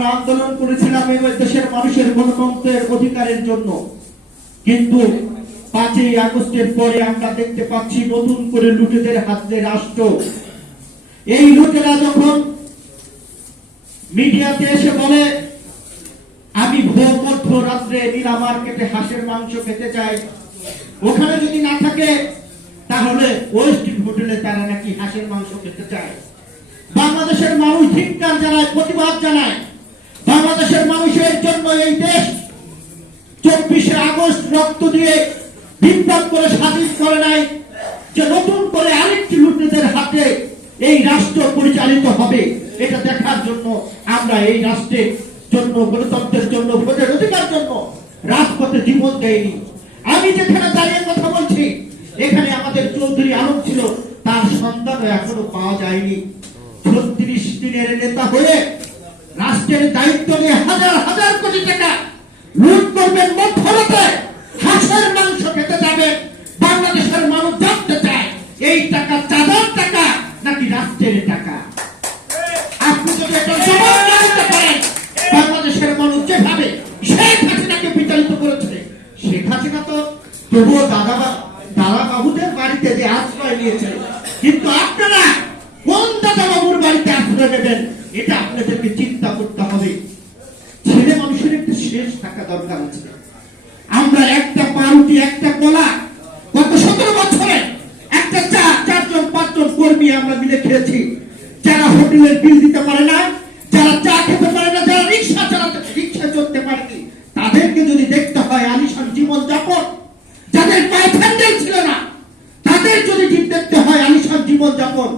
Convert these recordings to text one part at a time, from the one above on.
আমরা আন্দোলন করেছিলাম এই দেশের মানুষের গণতন্ত্রের অধিকারের জন্য। কিন্তু পাঁচই আগস্টের পরে আমরা দেখতে পাচ্ছি নতুন করে লুটেদের হাতে রাষ্ট্র। এই লুটেরা যখন মিডিয়াতে এসে বলে, আমি ভোর মধ্য রাত্রে নীলা মার্কেটে হাঁসের মাংস খেতে চাই। ওখানে যদি না থাকে, তাহলে ওয়েস্ট হোটেলে তারা নাকি হাঁসের মাংস খেতে চায়। বাংলাদেশের মানুষ ধিক্কার জানায়, প্রতিবাদ জানায়। বাংলাদেশের মানুষের জন্য এই দেশ চব্বিশে আগস্ট রক্ত দিয়ে বিপ্লব করে স্বাধীন করে নাই, যে নতুন করে আরেকটি লুটেদের হাতে এই রাষ্ট্র পরিচালিত হবে, এটা দেখার জন্য আমরা এই রাষ্ট্রের জন্য, গণতন্ত্রের জন্য, ভোটের অধিকার জন্য রাজপথে জীবন দেয়নি আমি যেখানে দাঁড়িয়ে কথা বলছি, এখানে আমাদের চৌধুরী আলম ছিল, তার সন্তানও এখনও পাওয়া যায়নি। ছত্রিশ দিনের নেতা হয়ে রাষ্ট্রের দায়িত্ব নিয়ে হাজার হাজার কোটি টাকা লুট করবেন মধ্যরাতে। হাঁসের মাংস খেতে যাবেন বাংলাদেশের মানুষ জানতে চায়, এই টাকা চাঁদার টাকা নাকি রাষ্ট্রের টাকা? আপনি যদি একটা জবাব না দিতে পারেন, বাংলাদেশের মানুষ যেভাবে শেখ হাসিনাকে করেছে, শেখ হাসিনা তো তবুও দাদা দাদা বাবুদের বাড়িতে যে আশ্রয় নিয়েছে, কিন্তু আপনারা কোন দাদা বাবুর বাড়িতে আশ্রয় নেবেন, এটা আপনাদেরকে চিন্তা করতে হবে ছেলে মানুষের একটা থাকা দরকার আছে আমরা একটা পাউরুটি একটা কলা, গত সতেরো বছরে একটা চা, চারজন, পাঁচজন কর্মী আমরা মিলে খেয়েছি। যারা হোটেলের বিল দিতে পারে না, যারা চা খেতে পারে না, যারা রিক্সা চালাতে, রিক্সা চলতে পারেনি তাদেরকে যদি দেখতে হয় আলিশান জীবন যাপন, যাদের পায়ে স্যান্ডেল ছিল না, তাদের যদি দেখতে হয় আলিশান জীবন যাপন,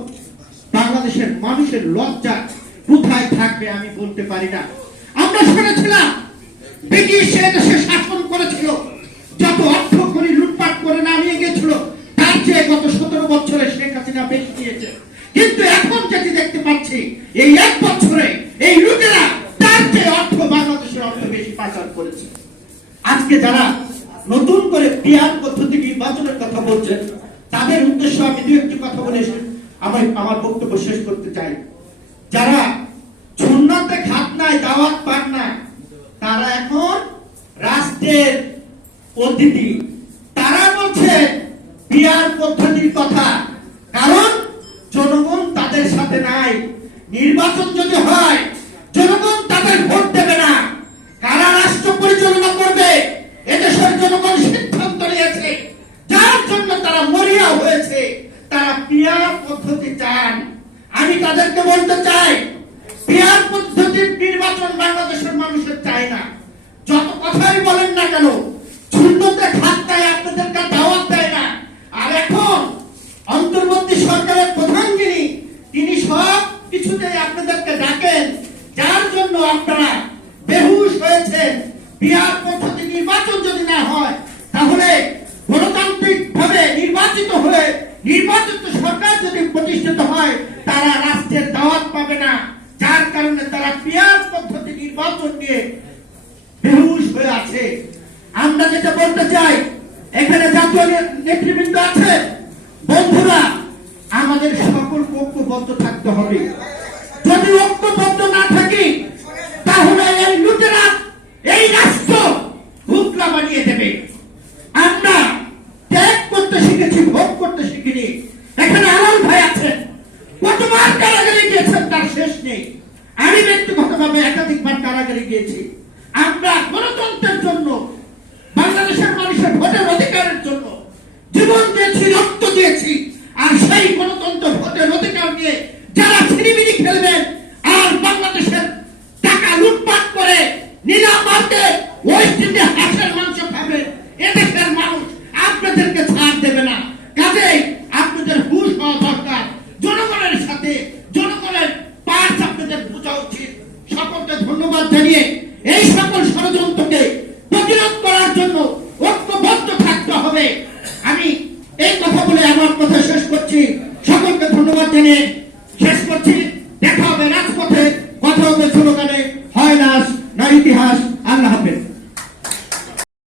বাংলাদেশের মানুষের লজ্জা কোথায় থাকবে আমি বলতে পারি না। আমরা শুনেছিলাম শাসন করেছিল। যত অর্থ করি লুটপাট করে নামিয়ে গেছিল তার চেয়ে গত সতেরো বছরে শেখ হাসিনা বেশি দিয়েছে কিন্তু এখন যেটি দেখতে পাচ্ছি, এই এক বছরে এই তার চেয়ে অর্থ বাংলাদেশের অর্থ বেশি পাচার করেছে। আজকে যারা নতুন করে পিয়ার পদ্ধতি নির্বাচনের কথা বলছেন, তাদের উদ্দেশ্য আমি দু একটি কথা বলে আমার আমার বক্তব্য শেষ করতে চাই। যারা সুন্নাতে খাত নাই দাওয়াত পান না তারা এখন রাষ্ট্রের অতিথি, তারা বলছে পিয়ার পদ্ধতির কথা। কারণ জনগণ তাদের সাথে নাই। নির্বাচন যদি হয়, জনগণ তাদের ভোট দেবে না। কারা রাষ্ট্র পরিচালনা করবে? এদেশের জনগণ সিদ্ধান্ত নিয়েছে। যার জন্য তারা মরিয়া হয়েছে, তারা পিয়ার পদ্ধতি চান। আমি তাদেরকে বলতে চাই পিয়ার পদ্ধতির নির্বাচন বাংলাদেশের মানুষের চায় না যত কথাই বলেন না কেন শূন্যতে খাতটায় আপনাদেরকে দাওয়াত দেয় না আর এখন অন্তর্বর্তী সরকারের প্রধান যিনি তিনি সব কিছুতেই আপনাদেরকে ডাকেন যার জন্য আপনারা বেহুশ হয়েছেন বিহার পদ্ধতি নির্বাচন যদি না হয় তাহলে গণতান্ত্রিক ভাবে নির্বাচিত হয়ে নির্বাচিত সরকার যদি প্রতিষ্ঠিত হয়, তারা রাষ্ট্রের দাওয়াত পাবে না। যার কারণে তারা পিয়ার পদ্ধতি নির্বাচন নিয়ে বেহুশ হয়ে আছে। আমরা যেটা বলতে চাই, এখানে জাতীয় নেতৃবৃন্দ আছে। বন্ধুরা, আমাদের সকল ঐক্যবদ্ধ থাকতে হবে। যদি ঐক্যবদ্ধ না থাকি, তাহলে এই রাষ্ট্র হুকরা বানিয়ে দেবে আমরা ত্যাগ করতে শিখেছি ভোগ করতে শিখিনি এখানে আমার ভাই আছেন কতবার কারাগারে গিয়েছেন তার শেষ নেই আমি ব্যক্তিগতভাবে গিয়েছি। আমরা গণতন্ত্রের তিনি শেষ করছি। দেখা হবে রাজপথে। কথা হবে স্লোগানে।